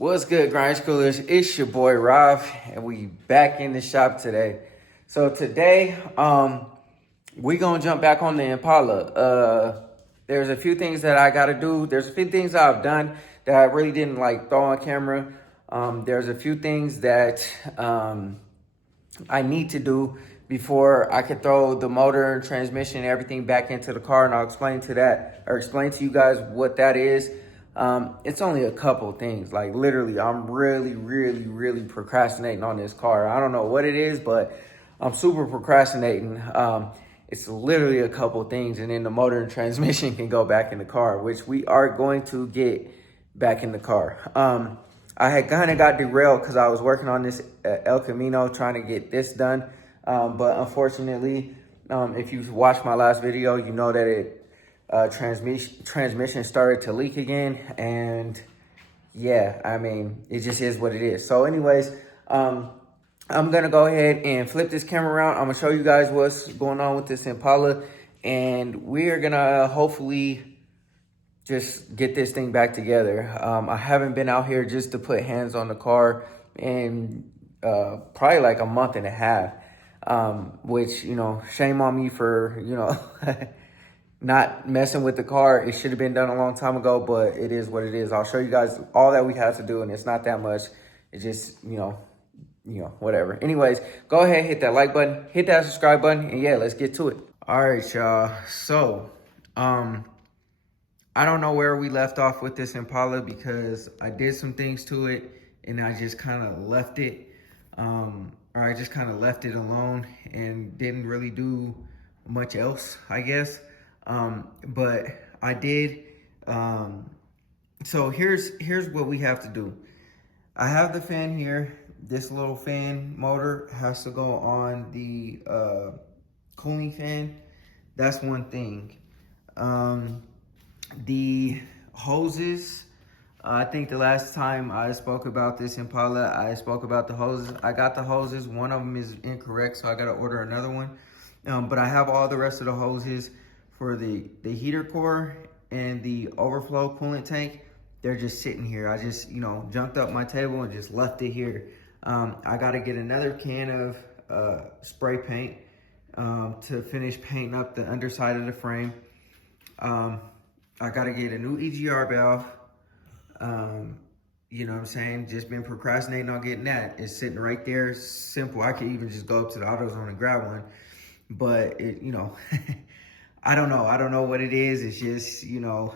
What's good, Grind Schoolers? It's your boy Rob, and we back in the shop today. So today, we gonna jump back on the Impala. There's a few things that I gotta do. There's a few things that I've done that I really didn't like throw on camera. There's a few things that I need to do before I could throw the motor and transmission and everything back into the car, and I'll explain to you guys what that is. It's only a couple things. Like literally, I'm really procrastinating on this car. I don't know what it is, but I'm super procrastinating. It's literally a couple things, and then the motor and transmission can go back in the car, which we are going to get back in the car. I had kind of got derailed because I was working on this El Camino, trying to get this done. But unfortunately, if you watched my last video, you know that transmission started to leak again. And yeah, I mean, it just is what it is. So anyways, I'm going to go ahead and flip this camera around. I'm going to show you guys what's going on with this Impala. And we're going to hopefully just get this thing back together. I haven't been out here just to put hands on the car in probably like a month and a half, which, you know, shame on me for, you know, not messing with the car. It should have been done a long time ago, but it is what it is. I'll show you guys all that we have to do, and it's not that much. It's just, you know, whatever. Anyways, go ahead, hit that like button, hit that subscribe button, and yeah, let's get to it. All right, y'all. So, I don't know where we left off with this Impala because I did some things to it and I just kind of left it, or I just kind of left it alone and didn't really do much else, I guess. But I did. So here's what we have to do. I have the fan here. This little fan motor has to go on the cooling fan. That's one thing. The hoses, I think the last time I spoke about this Impala, I spoke about the hoses. I got the hoses. One of them is incorrect, so I got to order another one. But I have all the rest of the hoses for the heater core and the overflow coolant tank. They're just sitting here. I just, you know, jumped up my table and just left it here. I got to get another can of spray paint to finish painting up the underside of the frame. I got to get a new EGR valve. You know what I'm saying? Just been procrastinating on getting that. It's sitting right there. Simple. I could even just go up to the AutoZone and grab one. But, it, you know, I don't know. I don't know what it is. It's just, you know,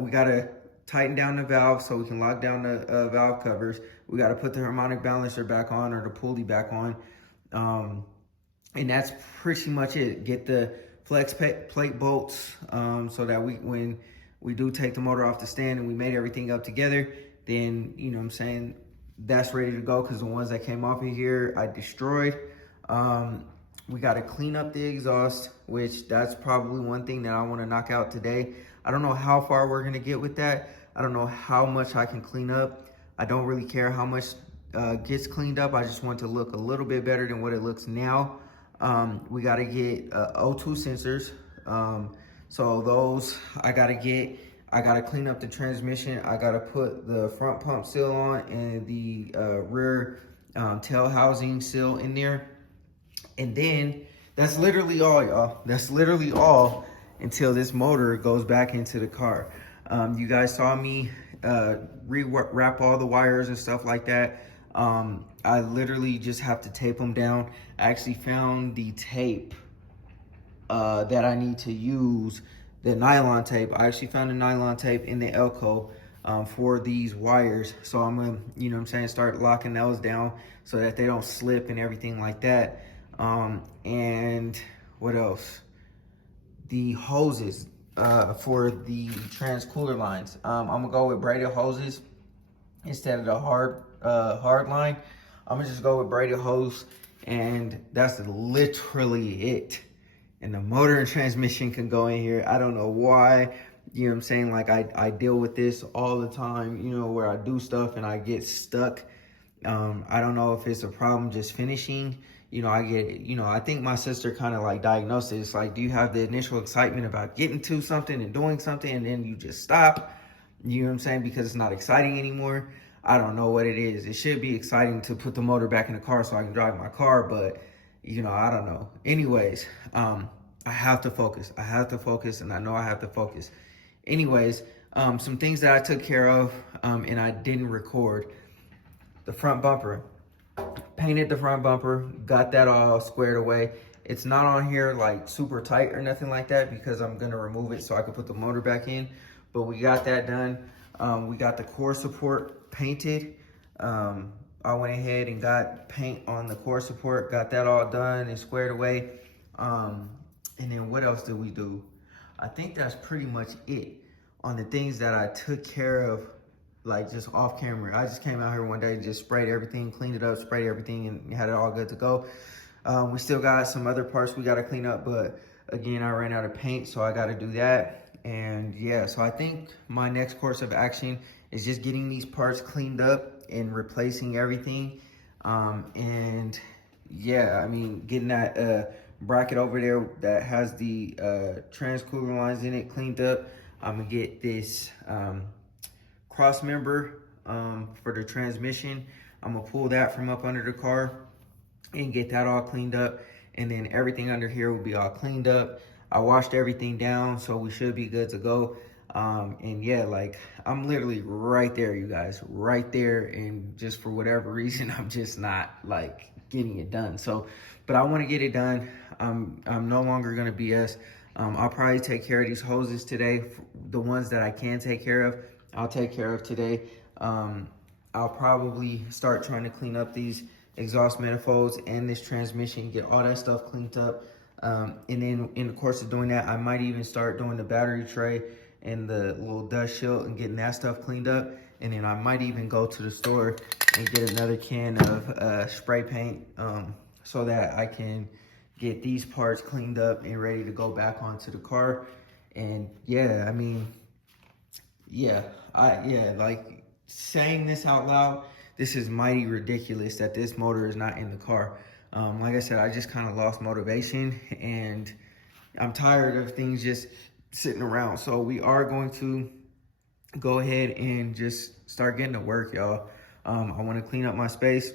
we got to tighten down the valve so we can lock down the valve covers. We got to put the harmonic balancer back on, or the pulley back on. And that's pretty much it. Get the flex plate bolts so that when we do take the motor off the stand and we made everything up together, then, you know what I'm saying, that's ready to go, because the ones that came off of here, I destroyed. We got to clean up the exhaust, which that's probably one thing that I want to knock out today. I don't know how far we're going to get with that. I don't know how much I can clean up. I don't really care how much gets cleaned up. I just want it to look a little bit better than what it looks now. We got to get O2 sensors. So those I gotta clean up the transmission. I gotta put the front pump seal on and the rear tail housing seal in there. And then that's literally all, y'all. That's literally all until this motor goes back into the car. You guys saw me re-wrap all the wires and stuff like that. I literally just have to tape them down. I actually found the tape that I need to use, the nylon tape. I actually found the nylon tape in the Elco for these wires. So I'm gonna, you know what I'm saying, start locking those down so that they don't slip and everything like that. And what else? The hoses for the trans cooler lines. I'm gonna go with braided hoses instead of the hard line. I'm gonna just go with braided hose, and that's literally it. And the motor and transmission can go in here. I don't know why, you know what I'm saying? Like I deal with this all the time, you know, where I do stuff and I get stuck. I don't know if it's a problem just finishing. You know, I think my sister kind of like diagnosed it. It's like, do you have the initial excitement about getting to something and doing something, and then you just stop? You know what I'm saying? Because it's not exciting anymore. I don't know what it is. It should be exciting to put the motor back in the car so I can drive my car, but you know, I don't know. Anyways, I have to focus. I have to focus, and I know I have to focus. Anyways, some things that I took care of, and I didn't record. The front bumper. Painted the front bumper, got that all squared away. It's not on here like super tight or nothing like that because I'm gonna remove it so I can put the motor back in. But we got that done. We got the core support painted. I went ahead and got paint on the core support, got that all done and squared away. And then what else did we do? I think that's pretty much it on the things that I took care of, like just off camera. I just came out here one day, just sprayed everything, cleaned it up, sprayed everything, and had it all good to go. We still got some other parts we got to clean up, but again, I ran out of paint, so I got to do that. And yeah, so I think my next course of action is just getting these parts cleaned up and replacing everything. And yeah, I mean, getting that bracket over there that has the transcooler lines in it cleaned up. I'm gonna get this cross member for the transmission. I'm gonna pull that from up under the car and get that all cleaned up, and then everything under here will be all cleaned up. I washed everything down, so we should be good to go. And yeah, like I'm literally right there, you guys, right there, and just for whatever reason I'm just not like getting it done. So but I want to get it done. I'm no longer gonna BS. I'll probably take care of these hoses today. The ones that I can take care of, I'll take care of today. I'll probably start trying to clean up these exhaust manifolds and this transmission, get all that stuff cleaned up. And then in the course of doing that, I might even start doing the battery tray and the little dust shield and getting that stuff cleaned up. And then I might even go to the store and get another can of spray paint so that I can get these parts cleaned up and ready to go back onto the car. And yeah, I mean, yeah, like saying this out loud, this is mighty ridiculous that this motor is not in the car. Like I said, I just kind of lost motivation and I'm tired of things just sitting around. So we are going to go ahead and just start getting to work, y'all. I want to clean up my space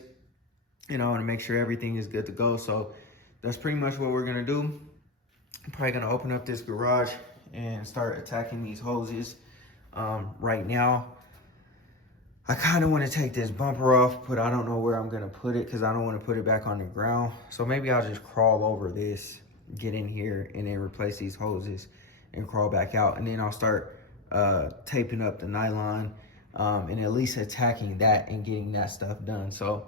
and I want to make sure everything is good to go. So that's pretty much what we're gonna do. I'm probably gonna open up this garage and start attacking these hoses. Right now, I kind of want to take this bumper off, but I don't know where I'm gonna put it because I don't want to put it back on the ground. So maybe I'll just crawl over this, get in here, and then replace these hoses and crawl back out. And then I'll start taping up the nylon and at least attacking that and getting that stuff done. So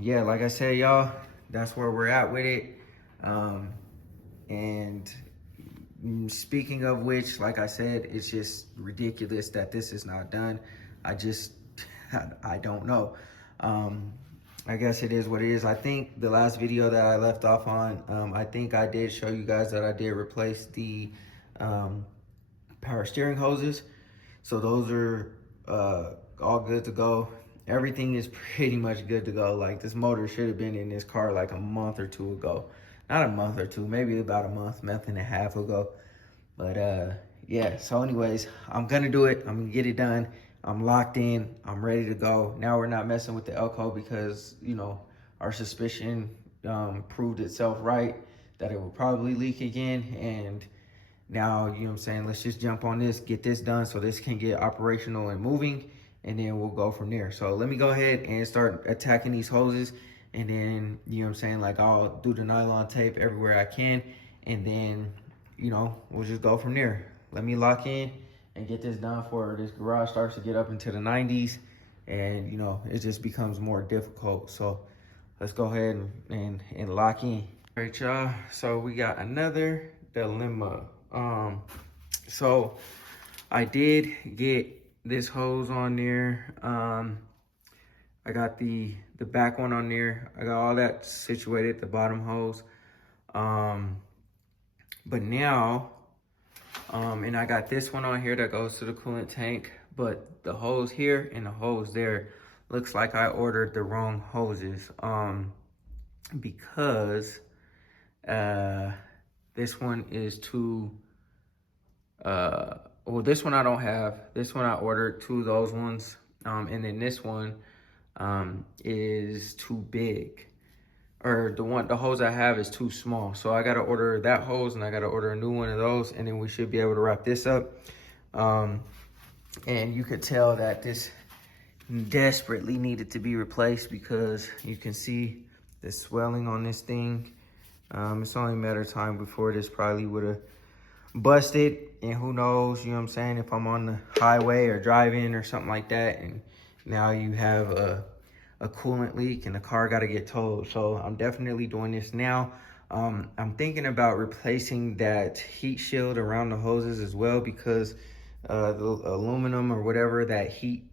yeah, like I said, y'all, that's where we're at with it. And speaking of which, like I said, it's just ridiculous that this is not done. I don't know. I guess it is what it is. I think the last video that I left off on, I think I did show you guys that I did replace the power steering hoses. So those are all good to go. Everything is pretty much good to go. Like this motor should have been in this car like a month or two ago. Not a month or two, maybe about a month and a half ago. But yeah, so anyways, I'm gonna do it. I'm gonna get it done. I'm locked in, I'm ready to go. Now we're not messing with the Elko because, you know, our suspicion proved itself right, that it will probably leak again. And now, you know what I'm saying, let's just jump on this, get this done so this can get operational and moving, and then we'll go from there. So let me go ahead and start attacking these hoses, and then, you know what I'm saying, like I'll do the nylon tape everywhere I can, and then, you know, we'll just go from there. Let me lock in and get this done before this garage starts to get up into the 90s, and, you know, it just becomes more difficult. So let's go ahead and lock in. All right, y'all, so we got another dilemma. So I did get this hose on there. I got the back one on there. I got all that situated, the bottom hose. But now, and I got this one on here that goes to the coolant tank, but the hose here and the hose there looks like I ordered the wrong hoses. Because this one is too, well, this one I don't have. This one I ordered two of those ones, And then this one is too big, or the hose I have is too small. So I gotta order that hose, and I gotta order a new one of those, and then we should be able to wrap this up. And you could tell that this desperately needed to be replaced, because you can see the swelling on this thing. It's only a matter of time before this probably would have busted, and who knows, you know what I'm saying, if I'm on the highway or driving or something like that, and now you have a coolant leak and the car got to get towed. So I'm definitely doing this now. I'm thinking about replacing that heat shield around the hoses as well, because the aluminum or whatever that heat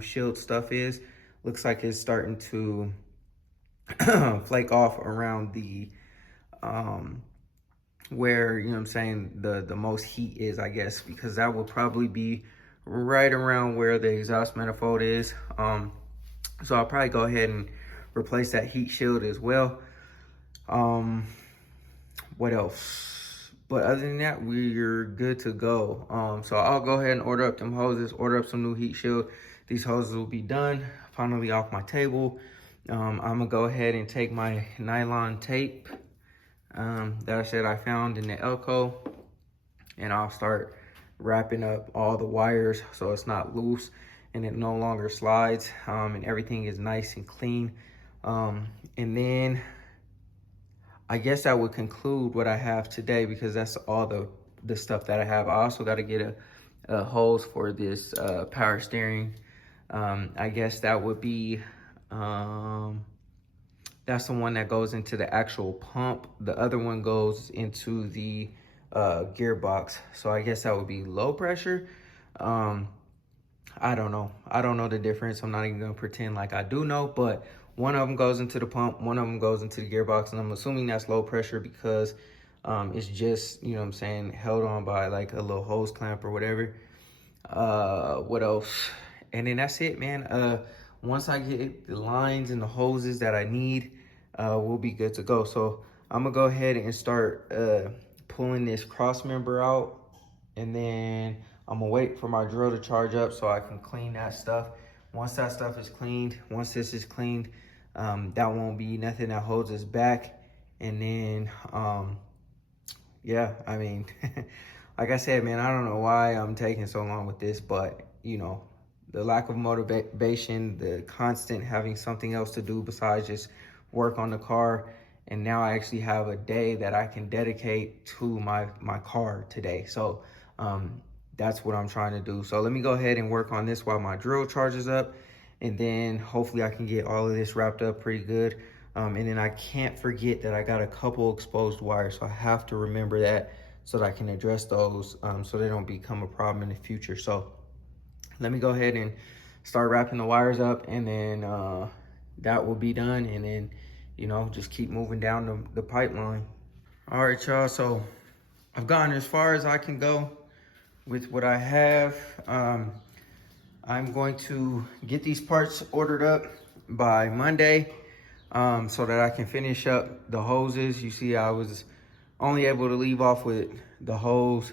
shield stuff is, looks like it's starting to flake off around the where, you know what I'm saying, the most heat is, I guess, because that will probably be right around where the exhaust manifold is. So I'll probably go ahead and replace that heat shield as well. What else? But other than that, we're good to go. So I'll go ahead and order up them hoses, order up some new heat shield. These hoses will be done, finally off my table. I'm gonna go ahead and take my nylon tape that I said I found in the Elko, and I'll start wrapping up all the wires so it's not loose and it no longer slides, and everything is nice and clean. And then I guess that would conclude what I have today, because that's all the stuff that I have. I also got to get a hose for this power steering. I guess that would be that's the one that goes into the actual pump. The other one goes into the gearbox. So I guess that would be low pressure. I don't know. I don't know the difference. I'm not even gonna pretend like I do know, but one of them goes into the pump, one of them goes into the gearbox, and I'm assuming that's low pressure because it's just, you know what I'm saying, held on by like a little hose clamp or whatever. What else? And then that's it, man. Once I get the lines and the hoses that I need, we'll be good to go. So I'm gonna go ahead and start pulling this cross member out, and then I'm gonna wait for my drill to charge up so I can clean that stuff. Once that stuff is cleaned, once this is cleaned, that won't be nothing that holds us back. And then, yeah, I mean, like I said, man, I don't know why I'm taking so long with this, but you know, the lack of motivation, the constant having something else to do besides just work on the car. And now I actually have a day that I can dedicate to my car today. So that's what I'm trying to do. So let me go ahead and work on this while my drill charges up, and then hopefully I can get all of this wrapped up pretty good. And then I can't forget that I got a couple exposed wires, so I have to remember that so that I can address those so they don't become a problem in the future. So let me go ahead and start wrapping the wires up, and then that will be done. And then, you know, just keep moving down the pipeline. All right, y'all. So I've gotten as far as I can go with what I have. I'm going to get these parts ordered up by Monday so that I can finish up the hoses. You see, I was only able to leave off with the hose.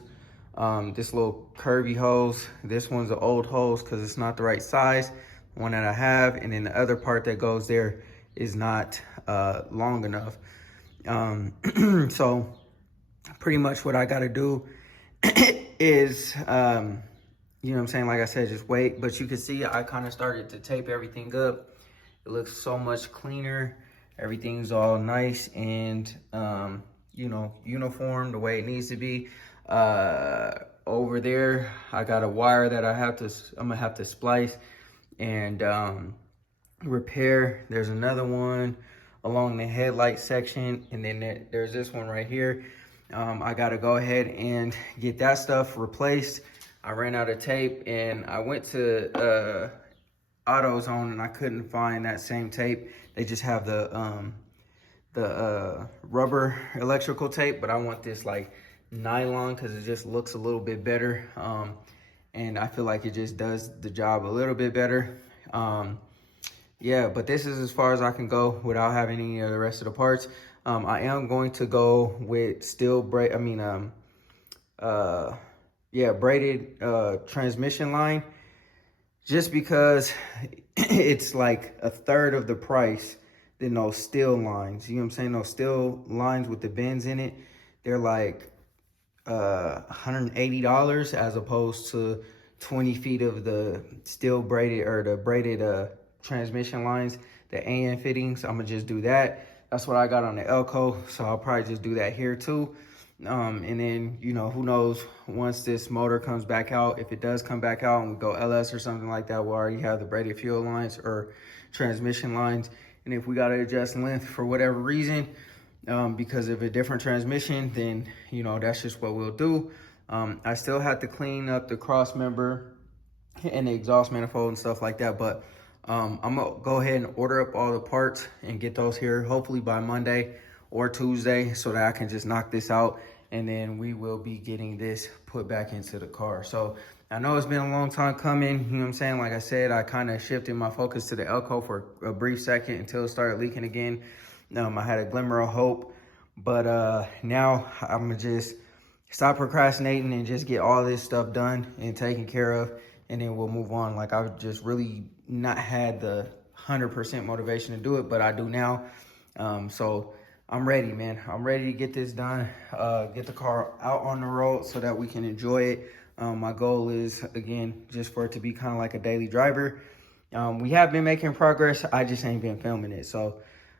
This little curvy hose. This one's an old hose because it's not the right size, one that I have. And then the other part that goes there is not long enough. So pretty much what I got to do is, you know what I'm saying, like I said, just wait. But you can see I kind of started to tape everything up. It looks so much cleaner. Everything's all nice and, you know, uniform the way it needs to be. Over there, I got a wire that I'm gonna have to splice and repair. There's another one along the headlight section, and then there's this one right here. I gotta go ahead and get that stuff replaced. I ran out of tape, and I went to AutoZone and I couldn't find that same tape. They just have the rubber electrical tape, but I want this like nylon because it just looks a little bit better, and I feel like it just does the job a little bit better. Yeah, but this is as far as I can go without having any of the rest of the parts. I am going to go with braided transmission line. just because it's like a third of the price than those steel lines. You know what I'm saying? Those steel lines with the bends in it, they're like $180 as opposed to 20 feet of the steel braided or the braided transmission lines, the AN fittings. I'm gonna just do that. That's what I got on the Elko, so I'll probably just do that here too. And then, you know, who knows, once this motor comes back out, if it does come back out and we go LS or something like that, we'll already have the braided fuel lines or transmission lines. And if we got to adjust length for whatever reason, because of a different transmission, then, you know, that's just what we'll do. I still have to clean up the cross member and the exhaust manifold and stuff like that, but I'm gonna go ahead and order up all the parts and get those here hopefully by Monday or Tuesday, so that I can just knock this out, and then we will be getting this put back into the car. So I know it's been a long time coming, you know what I'm saying? Like I said, I kind of shifted my focus to the Elko for a brief second until it started leaking again. I had a glimmer of hope, but now I'm gonna just stop procrastinating and just get all this stuff done and taken care of, and then we'll move on. Like, I've just really not had the 100% motivation to do it, but I do now. So I'm ready, man. I'm ready to get this done, get the car out on the road so that we can enjoy it. My goal is, again, just for it to be kind of like a daily driver. We have been making progress. I just ain't been filming it. So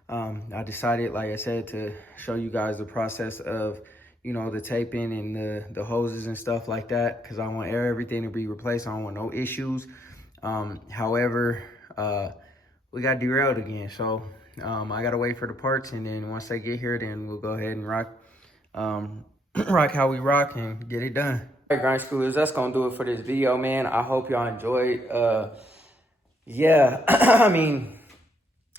I decided, like I said, to show you guys the process of, you know, the taping and the hoses and stuff like that, because I want everything to be replaced. I don't want no issues. However, we got derailed again. So I gotta wait for the parts, and then once they get here, then we'll go ahead and rock rock how we rock and get it done. All right, grind schoolers, that's gonna do it for this video, man. I hope y'all enjoyed. Yeah, I mean,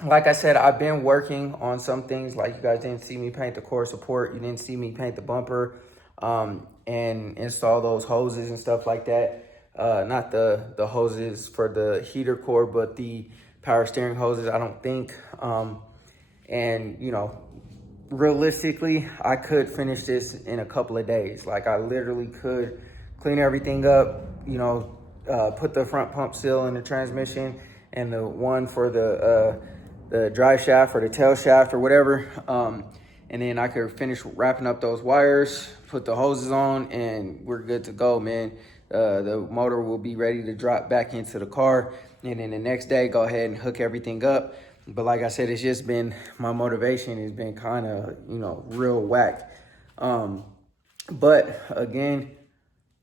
like I said, I've been working on some things. Like, you guys didn't see me paint the core support, you didn't see me paint the bumper, and install those hoses and stuff like that. Not the hoses for the heater core, but the power steering hoses, I don't think. And, you know, realistically, I could finish this in a couple of days. Like, I literally could clean everything up, you know, put the front pump seal in the transmission and the one for the drive shaft or the tail shaft or whatever. And then I could finish wrapping up those wires, put the hoses on, and we're good to go, man. The motor will be ready to drop back into the car, and then the next day go ahead and hook everything up. But like I said, it's just been, my motivation has been kind of, you know, real whack. But again,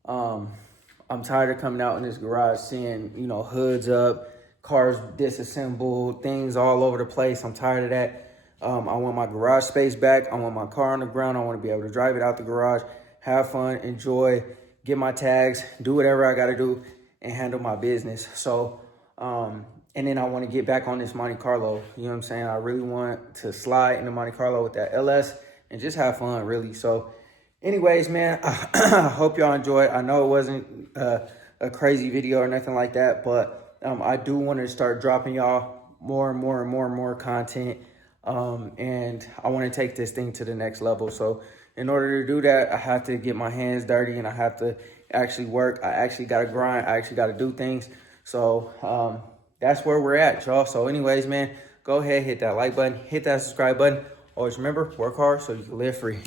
I'm tired of coming out in this garage seeing, you know, hoods up, cars disassembled, things all over the place. I'm tired of that. I want my garage space back. I want my car on the ground. I want to be able to drive it out the garage, have fun, enjoy, get my tags, do whatever I got to do, and handle my business. So, and then I want to get back on this Monte Carlo. You know what I'm saying? I really want to slide into Monte Carlo with that LS and just have fun, really. So anyways, man, I hope y'all enjoyed. I know it wasn't a crazy video or nothing like that, but I do want to start dropping y'all more and more content. And I want to take this thing to the next level. So in order to do that, I have to get my hands dirty, and I have to actually work. I actually got to grind. I actually got to do things. So that's where we're at, y'all. So anyways, man, go ahead, hit that like button, hit that subscribe button. Always remember, work hard so you can live free.